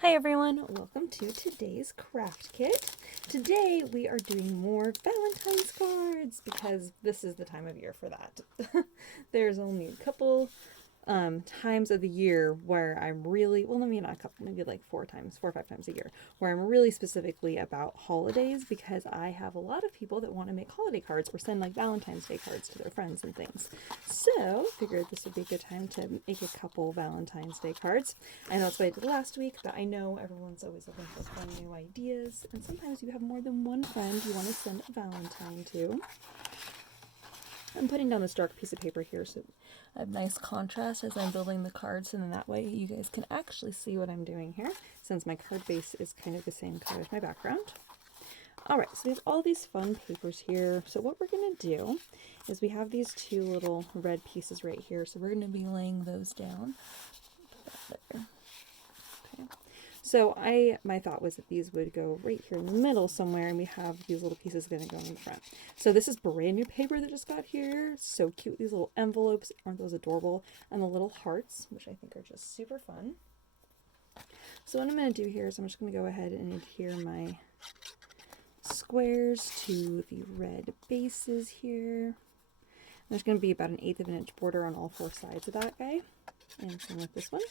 Hi everyone, welcome to today's craft kit. Today we are doing more Valentine's cards because this is the time of year for that. There's only a couple times of the year where I'm really, well, maybe not a couple, maybe like 4 or 5 times a year, where I'm really specifically about holidays because I have a lot of people that want to make holiday cards or send like Valentine's Day cards to their friends and things. So figured this would be a good time to make a couple Valentine's Day cards. I know it's what I did last week, but I know everyone's always looking for fun new ideas, and sometimes you have more than one friend you want to send a Valentine to. I'm putting down this dark piece of paper here so I have nice contrast as I'm building the cards, and then that way you guys can actually see what I'm doing here since my card base is kind of the same color as my background. Alright, so we have all these fun papers here. So what we're going to do is we have these two little red pieces right here, so we're going to be laying those down. Put that there. Okay. So my thought was that these would go right here in the middle somewhere, and we have these little pieces going to go in the front. So this is brand new paper that just got here. So cute. These little envelopes, aren't those adorable? And the little hearts, which I think are just super fun. So what I'm going to do here is I'm just going to go ahead and adhere my squares to the red bases here. There's going to be about 1/8 of an inch border on all 4 sides of that guy. And same with this one.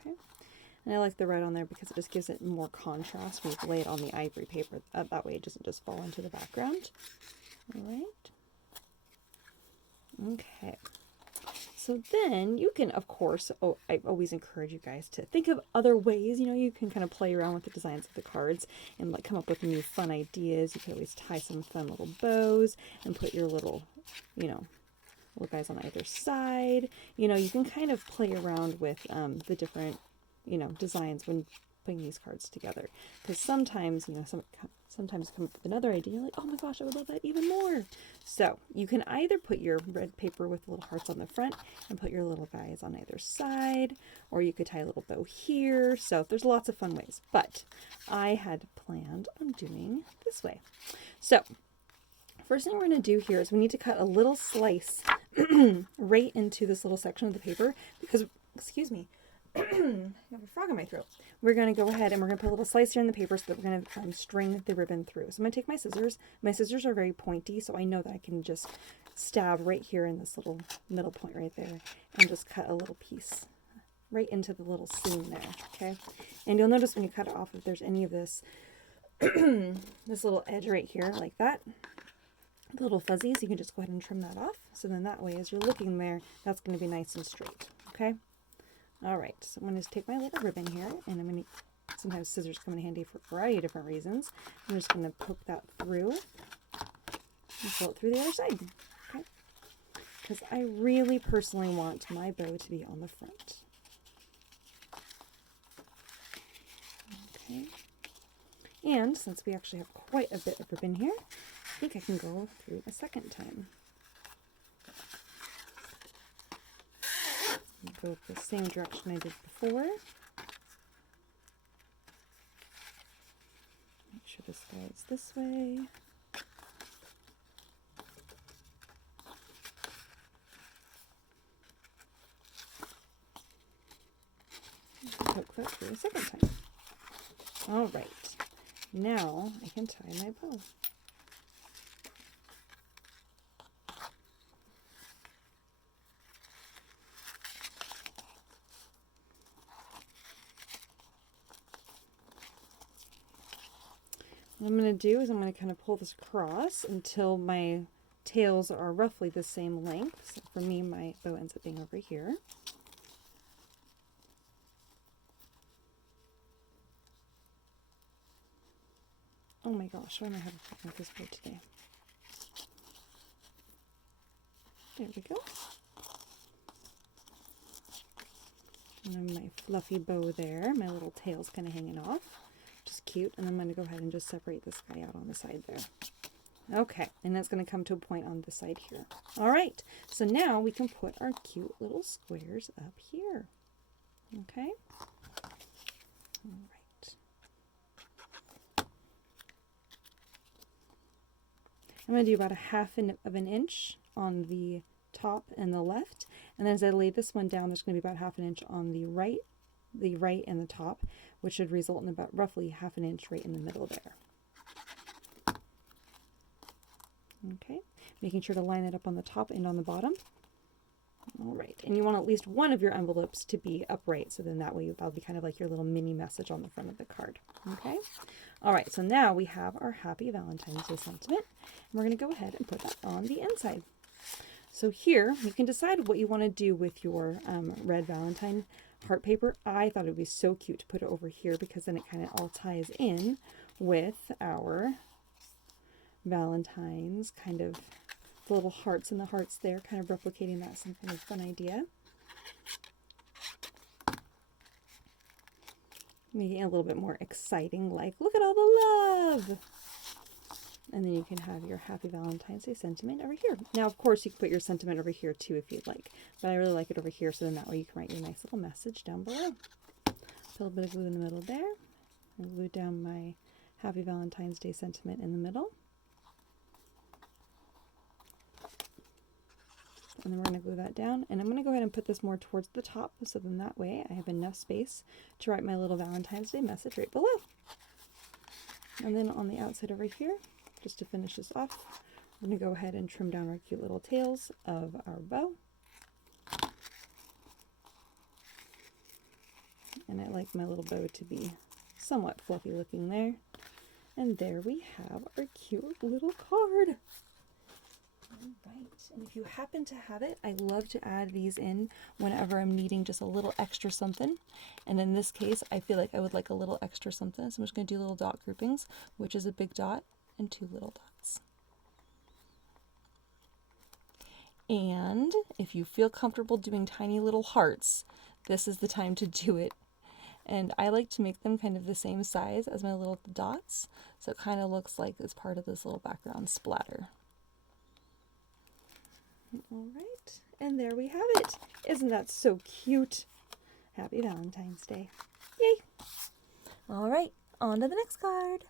Okay. And I like the red on there because it just gives it more contrast when you lay it on the ivory paper. That way it doesn't just fall into the background. Alright. Okay. So then you can, of course, I always encourage you guys to think of other ways. You know, you can kind of play around with the designs of the cards and like come up with new fun ideas. You can always tie some fun little bows and put your little, little guys on either side. You know, you can kind of play around with the different, designs when putting these cards together. Because sometimes, sometimes come up with another idea, you're like, oh my gosh, I would love that even more. So you can either put your red paper with little hearts on the front and put your little guys on either side, or you could tie a little bow here. So there's lots of fun ways, but I had planned on doing this way. So first thing we're going to do here is we need to cut a little slice right into this little section of the paper because, excuse me, I have a frog in my throat. We're going to go ahead and we're going to put a little slice here in the paper so that we're going to string the ribbon through. So I'm going to take my scissors. My scissors are very pointy, so I know that I can just stab right here in this little middle point right there and just cut a little piece right into the little seam there, okay? And you'll notice when you cut it off if there's any of this, this little edge right here like that, the little fuzzies, you can just go ahead and trim that off. So then that way, as you're looking there, that's going to be nice and straight, okay? All right, so I'm going to take my little ribbon here, and I'm going to, sometimes scissors come in handy for a variety of different reasons. I'm just going to poke that through and pull it through the other side, okay? Because I really personally want my bow to be on the front. Okay. And since we actually have quite a bit of ribbon here, I think I can go through a second time. Go the same direction I did before. Make sure this goes this way. Poke that through a second time. All right, now I can tie my bow. What I'm going to do is I'm going to kind of pull this across until my tails are roughly the same length. So for me, my bow ends up being over here. Oh my gosh, why am I having a problem with this board today? There we go. And then my fluffy bow there, my little tail's kind of hanging off. Just cute. And I'm going to go ahead and just separate this guy out on the side there. Okay, and that's going to come to a point on the side here. All right, so now we can put our cute little squares up here. Okay. All right. I'm going to do about 1/2 of an inch on the top and the left, and then as I lay this one down, there's going to be about 1/2 inch on the right the right and the top, which should result in about roughly 1/2 inch right in the middle there. Okay, making sure to line it up on the top and on the bottom. All right, and you want at least one of your envelopes to be upright, so then that way that'll be kind of like your little mini message on the front of the card. Okay, all right, so now we have our Happy Valentine's Day sentiment, and we're going to go ahead and put that on the inside. So here, you can decide what you want to do with your red Valentine heart paper. I thought it would be so cute to put it over here because then it kind of all ties in with our Valentine's kind of the little hearts and the hearts there, kind of replicating that some kind of fun idea. Making it a little bit more exciting, like, look at all the love! And then you can have your Happy Valentine's Day sentiment over here. Now, of course, you can put your sentiment over here too if you'd like, but I really like it over here, so then that way you can write your nice little message down below. Put a little bit of glue in the middle there, and glue down my Happy Valentine's Day sentiment in the middle. And then we're going to glue that down, and I'm going to go ahead and put this more towards the top, so then that way I have enough space to write my little Valentine's Day message right below. And then on the outside over here, just to finish this off, we're going to go ahead and trim down our cute little tails of our bow. And I like my little bow to be somewhat fluffy looking there. And there we have our cute little card. Alright, and if you happen to have it, I love to add these in whenever I'm needing just a little extra something. And in this case, I feel like I would like a little extra something, so I'm just going to do little dot groupings, which is a big dot and 2 little dots. And if you feel comfortable doing tiny little hearts, this is the time to do it. And I like to make them kind of the same size as my little dots, so it kind of looks like it's part of this little background splatter. All right, and there we have it. Isn't that so cute? Happy Valentine's Day. Yay! All right, on to the next card.